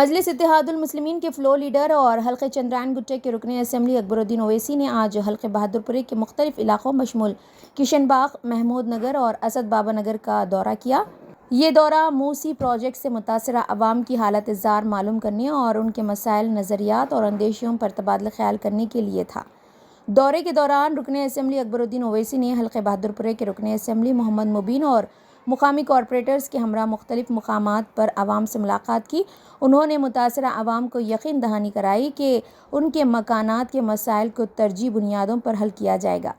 مجلس اتحاد المسلمین کے فلور لیڈر اور حلقہ چندرائن گٹے کے رکن اسمبلی اکبر الدین اویسی نے آج حلقہ بہادر پورے کے مختلف علاقوں بشمول کشن باغ، محمود نگر اور اسد بابا نگر کا دورہ کیا۔ یہ دورہ موسی پروجیکٹ سے متاثرہ عوام کی حالت زار معلوم کرنے اور ان کے مسائل، نظریات اور اندیشوں پر تبادلہ خیال کرنے کے لیے تھا۔ دورے کے دوران رکن اسمبلی اکبر الدین اویسی نے حلقہ بہادر پورے کے رکن اسمبلی محمد مبین اور مقامی کارپوریٹرز کے ہمراہ مختلف مقامات پر عوام سے ملاقات کی۔ انہوں نے متاثرہ عوام کو یقین دہانی کرائی کہ ان کے مکانات کے مسائل کو ترجیحی بنیادوں پر حل کیا جائے گا۔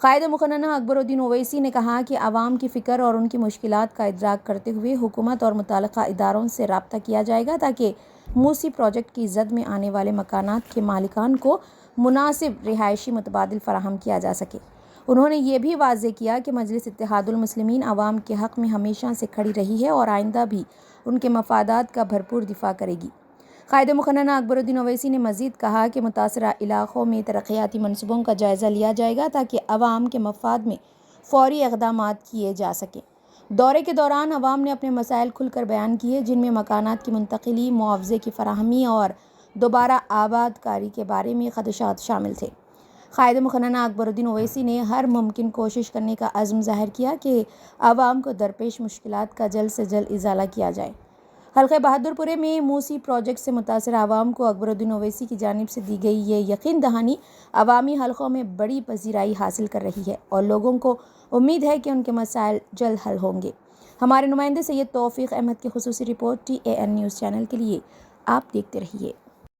قائد مقننہ اکبر الدین اویسی نے کہا کہ عوام کی فکر اور ان کی مشکلات کا ادراک کرتے ہوئے حکومت اور متعلقہ اداروں سے رابطہ کیا جائے گا تاکہ موسی پروجیکٹ کی زد میں آنے والے مکانات کے مالکان کو مناسب رہائشی متبادل فراہم کیا جا سکے۔ انہوں نے یہ بھی واضح کیا کہ مجلس اتحاد المسلمین عوام کے حق میں ہمیشہ سے کھڑی رہی ہے اور آئندہ بھی ان کے مفادات کا بھرپور دفاع کرے گی۔ قائد مقننہ اکبر الدین اویسی نے مزید کہا کہ متاثرہ علاقوں میں ترقیاتی منصوبوں کا جائزہ لیا جائے گا تاکہ عوام کے مفاد میں فوری اقدامات کیے جا سکیں۔ دورے کے دوران عوام نے اپنے مسائل کھل کر بیان کیے، جن میں مکانات کی منتقلی، معاوضے کی فراہمی اور دوبارہ آباد کاری کے بارے میں خدشات شامل تھے۔ قائد مقننہ اکبر الدین اویسی نے ہر ممکن کوشش کرنے کا عزم ظاہر کیا کہ عوام کو درپیش مشکلات کا جلد سے جلد ازالہ کیا جائے۔ حلقہ بہادر پورے میں موسی پروجیکٹ سے متاثرہ عوام کو اکبر الدین اویسی کی جانب سے دی گئی یہ یقین دہانی عوامی حلقوں میں بڑی پذیرائی حاصل کر رہی ہے اور لوگوں کو امید ہے کہ ان کے مسائل جلد حل ہوں گے۔ ہمارے نمائندے سید توفیق احمد کی خصوصی رپورٹ TAN نیوز چینل کے لیے آپ دیکھتے رہیے۔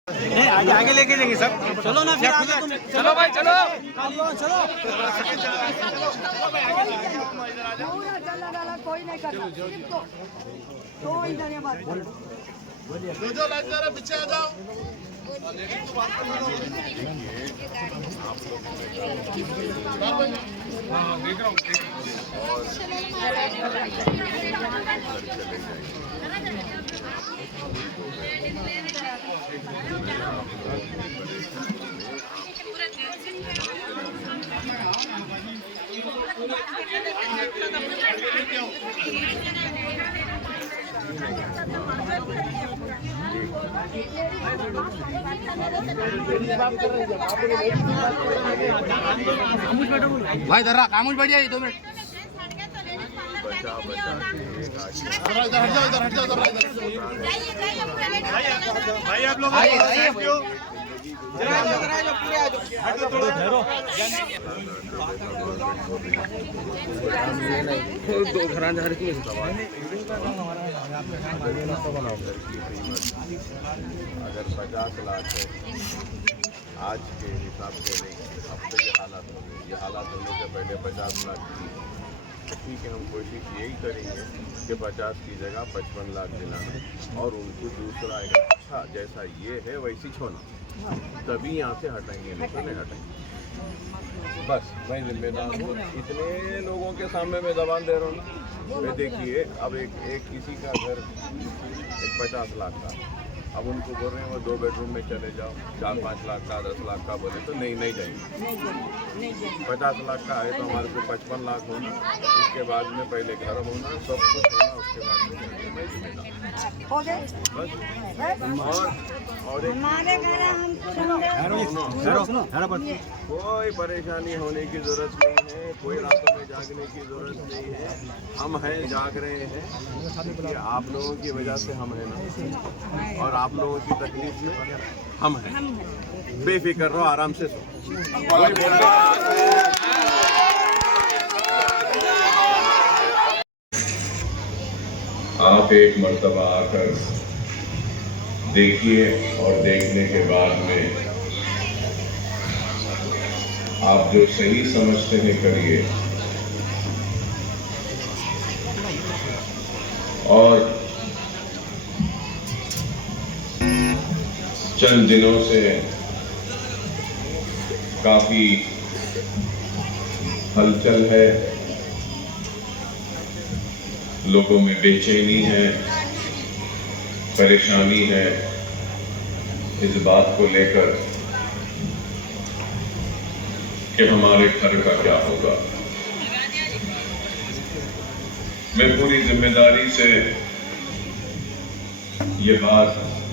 آگے لے کے جائیں گے سب، چلو نا پھر آگے تم، چلو بھائی چلو چلو کوئی نہیں کرتا، تو ادھر یہ بات جو لائٹ ذرا پیچھے آ جاؤ۔ بھائی ذرا خاموش بیٹھ جائیے 2 منٹ۔ بھائی آپ لوگ اگر 50 لاکھ ہے آج کے حساب سے نہیں، اب تو یہ حالات ہونے، یہ حالات ہونے سے پہلے 50 لاکھ کی، ٹھیک ہے ہم کوشش یہی کریں گے کہ 50 کی جگہ 55 لاکھ دلانا اور ان کو دوسرا ایک اچھا جیسا یہ ہے ویسی چھوڑنا، تبھی یہاں سے ہٹائیں گے، نہیں تو نہیں ہٹائیں گے۔ بس میں ذمہ دار ہوں، اتنے لوگوں کے سامنے میں زبان دے رہا ہوں۔ میں دیکھیے اب ایک کسی کا گھر 50 لاکھ کا، اب ان کو بول رہے ہیں وہ 2 بیڈ روم میں چلے جاؤ، 4-5 لاکھ کا 10 لاکھ کا بولے تو نہیں جائیں گے۔ 50 لاکھ کا ہے تو ہمارے کو 55 لاکھ ہونا، اس کے بعد میں پہلے گھر ہونا، سب کچھ ہونا، اس کے بعد میں ذمہ دار کوئی پریشانی ہونے کی ضرورت نہیں ہے، کوئی راتوں میں جاگنے کی ضرورت نہیں ہے۔ ہم ہیں، جاگ رہے ہیں، یہ آپ لوگوں کی وجہ سے ہم ہیں نا، اور آپ لوگوں کی تکلیف میں ہم ہیں۔ بے فکر رہو، آرام سے سو۔ آپ ایک مرتبہ آ کر دیکھیے اور دیکھنے کے بعد میں آپ جو صحیح سمجھتے ہیں کریے، اور چند دنوں سے کافی ہلچل ہے، لوگوں میں بے چینی ہے، پریشانی ہے اس بات کو لے کر کہ ہمارے گھر کا کیا ہوگا۔ میں پوری ذمہ داری سے یہ بات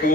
2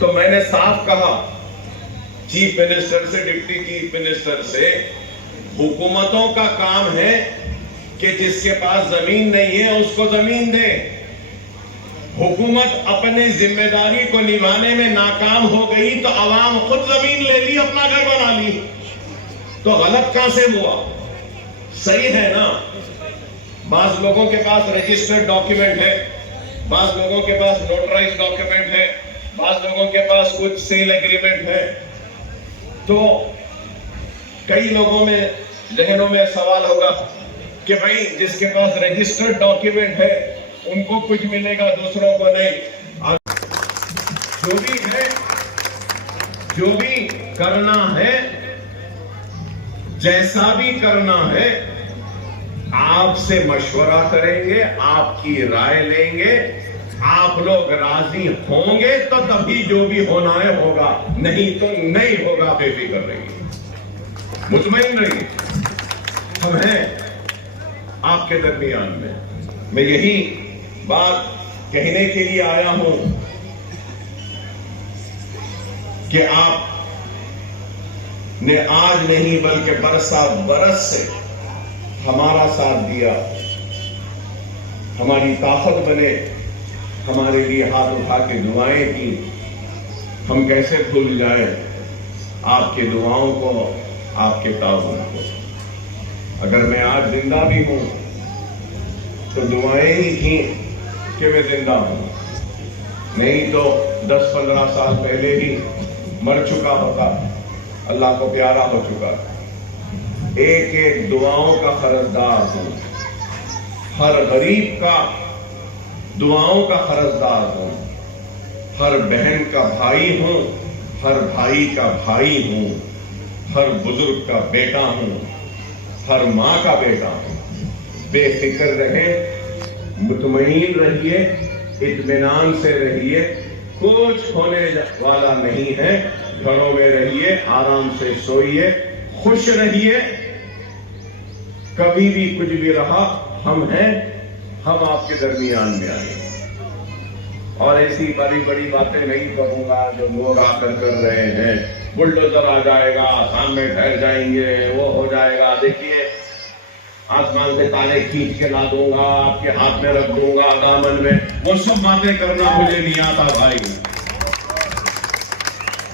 تو میں نے صاف کہا چیف منسٹر سے, ڈپٹی چیف منسٹر سے, حکومتوں کا کام ہے کہ جس کے پاس زمین نہیں ہے اس کو زمین دے. حکومت اپنی ذمہ داری کو نبھانے میں ناکام ہو گئی تو عوام خود زمین لے لی, اپنا گھر بنا لی. تو غلط کہاں سے ہوا؟ صحیح ہے نا. بعض لوگوں کے پاس رجسٹرڈ ڈاکیومنٹ ہے, بعض لوگوں کے پاس نوٹرائز ڈاکیومنٹ ہے, بعض لوگوں کے پاس کچھ سیل ایگریمنٹ ہے. تو کئی لوگوں میں ذہنوں میں سوال ہوگا کہ بھائی جس کے پاس رجسٹرڈ ڈاکیومنٹ ہے ان کو کچھ ملے گا, دوسروں کو نہیں. جو بھی ہے, جو بھی کرنا ہے, جیسا بھی کرنا ہے, آپ سے مشورہ کریں گے, آپ کی رائے لیں گے. آپ لوگ راضی ہوں گے تو تبھی جو بھی ہونا ہے ہوگا, نہیں تو نہیں ہوگا. بے فکر رہیے, مطمئن رہیے, ہم ہیں آپ کے درمیان میں. میں یہی بات کہنے کے لیے آیا ہوں کہ آپ نے آج نہیں بلکہ برسا برس سے ہمارا ساتھ دیا, ہماری طاقت بنے, ہمارے لیے ہاتھ اٹھا کے دعائیں کی. ہم کیسے بھول جائیں آپ کے دعاؤں کو, آپ کے تعاون کو. اگر میں آج زندہ بھی ہوں تو دعائیں ہی تھیں کہ میں زندہ ہوں, نہیں تو 10-15 سال پہلے ہی مر چکا ہوتا, اللہ کو پیارا ہو چکا. ایک ایک دعاؤں کا قرضدار ہوں, ہر غریب کا دعاؤں کا قرضدار ہوں, ہر بہن کا بھائی ہوں, ہر بھائی کا بھائی ہوں, ہر بزرگ کا بیٹا ہوں, ہر ماں کا بیٹا ہوں. بے فکر رہیں, مطمئن رہیے, اطمینان سے رہیے, کچھ ہونے والا نہیں ہے. گھروں میں رہیے, آرام سے سوئیے, خوش رہیے. کبھی بھی کچھ بھی رہا ہم ہیں, ہم آپ کے درمیان میں آئیں. اور ایسی بڑی بڑی باتیں نہیں کروں گا جو لوگ آ کر رہے ہیں. بلڈوزر آ جائے گا, آسام میں ٹھہر جائیں گے, وہ ہو جائے گا. دیکھیے, آسمان سے تالے کھینچ کے لا دوں گا, آپ کے ہاتھ میں رکھ دوں گا دامن میں, وہ سب باتیں کرنا مجھے نہیں آتا بھائی.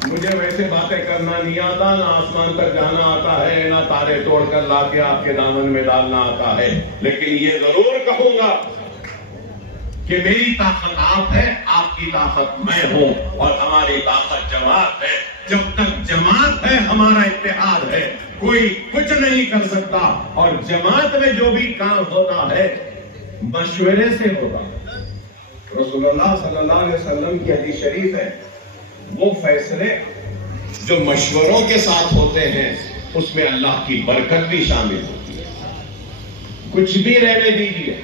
مجھے ویسے باتیں کرنا نہیں آتا, نہ آسمان تک جانا آتا ہے, نہ تارے توڑ کر لا کے آپ کے دامن میں ڈالنا آتا ہے. لیکن یہ ضرور کہوں گا کہ میری طاقت آپ ہے, آپ کی طاقت میں ہوں, اور ہماری طاقت جماعت ہے. جب تک جماعت ہے ہمارا اتحاد ہے, کوئی کچھ نہیں کر سکتا. اور جماعت میں جو بھی کام ہوتا ہے مشورے سے ہوتا. رسول اللہ صلی اللہ علیہ وسلم کی حدیث شریف ہے, وہ فیصلے جو مشوروں کے ساتھ ہوتے ہیں اس میں اللہ کی برکت بھی شامل ہوتی ہے. کچھ بھی رہنے دیجیے,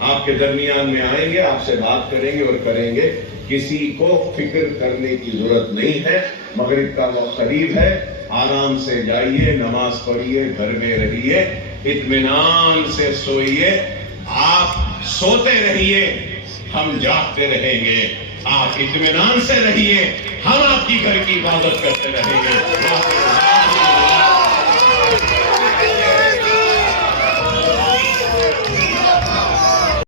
آپ کے درمیان میں آئیں گے, آپ سے بات کریں گے اور کریں گے. کسی کو فکر کرنے کی ضرورت نہیں ہے. مغرب کا وقت قریب ہے, آرام سے جائیے, نماز پڑھیے, گھر میں رہیے, اطمینان سے سوئیے. آپ سوتے رہیے, ہم جاگتے رہیں گے. آپ اطمینان سے رہیے, ہم آپ کی گھر کی حفاظت کرتے رہیں گے.